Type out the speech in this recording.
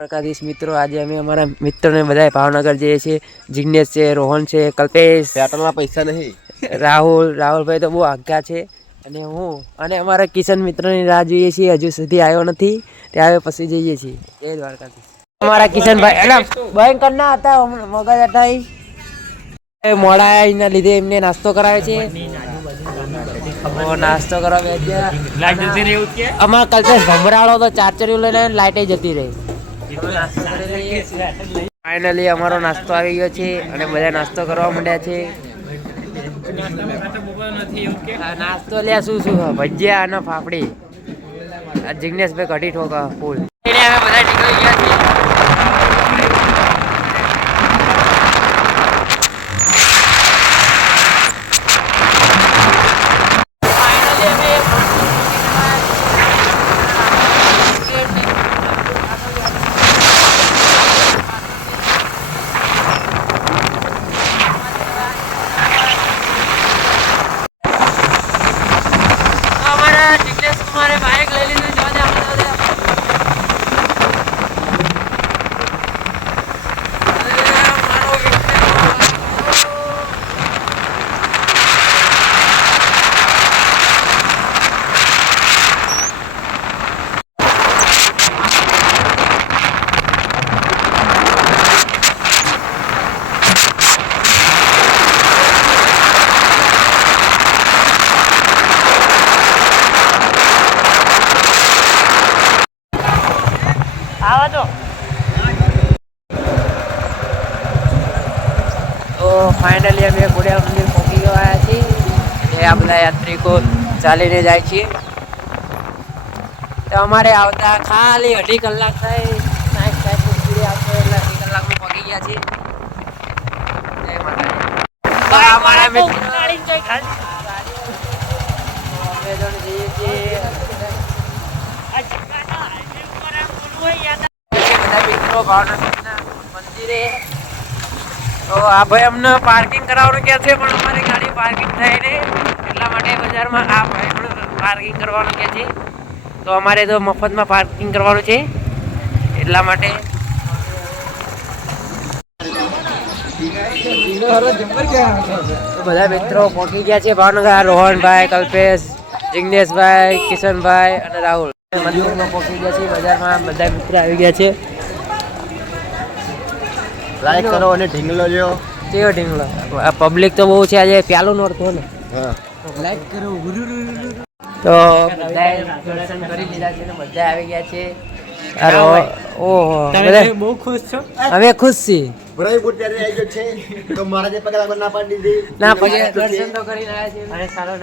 દ્વારકાધીશ મિત્રો, આજે અમે અમારા મિત્રોને બધા ભાવનગર જઈએ છીએ. જિગ્નેશ છે, રોહન છે, કલ્પેશ, પેટ્રોલના પૈસા નહીં, રાહુલભાઈ તો બહુ આગ્યા છે, અને હું અને અમારા કિશન મિત્રની રાહ જોઈએ છીએ. હજુ સુધી આવ્યો નથી, તે આવે પછી જઈએ છીએ. જય દ્વારકાધીશ. અમારા કિશનભાઈ એટલે ભયંકર ના હતા, મગજ હતા મોડા એના લીધે એમને નાસ્તો કરાવે છે. નાસ્તો કરવા અમારા કલ્પેશ ભમરાળો તો ચાર્જર લઈને લાઈટે જતી રહી. ફાઇનલી અમારો નાસ્તો આવી ગયો છે અને બધા નાસ્તો કરવા માંડ્યા છે. નાસ્તો લ્યા શું ભજીયા અને ફાફડી. જિગ્નેશભાઈ કઢી ઠોકા ફૂલ. બધા નીકળી ગયા છે. બાઈક લઈ લીધું. તો ફાઇનલી અમે ખોડિયાર મંદિર પહોંચી ગયા છીએ. આ બધા યાત્રિકો ચાલીને જાય છે. તો અમારે આવતા ખાલી 2.5 કલાક થાય. 60 આવશે એટલે 2 કલાકમાં પહોંચી ગયા છીએ. જય માતાજી. અમારા મિત્રો અમે જઈએ છીએ. બધા મિત્રો ભાવનગરના મંદિરે. તો આ ભાઈ અમને પાર્કિંગ કરાવવાનું કહે છે, પણ અમારી ગાડી પાર્કિંગ થાય ને એટલા માટે બજારમાં આ ભાઈ પાર્કિંગ કરવાનું કહે છે. તો અમારે તો મફતમાં પાર્કિંગ કરવાનું છે, એટલા માટે બધા મિત્રો પહોંચી ગયા છે ભાવનગર. રોહનભાઈ, કલ્પેશ, જિગ્નેશભાઈ, કિશનભાઈ અને રાહુલ મંદિરમાં પહોંચી ગયા છે. બજારમાં બધા મિત્રો આવી ગયા છે. લાઈક કરો અને ઢીંગલો લ્યો. કેવો ઢીંગલો? પબ્લિક તો બહુ છે આજે. પ્યાલું નોરતું ને લાઈક કરો. તો બધા દર્શન કરી લીધા છે ને બધા આવી ગયા છે. ઓહો, બહુ ખુશ છો? અમે ખુશ છીએ. બરાબર બુટ પહેરી આવી ગયો છે તો મારા જે પગલા ના પાડી દીધી. ના પછી દર્શન તો કરીને આવ્યા છે અને સારો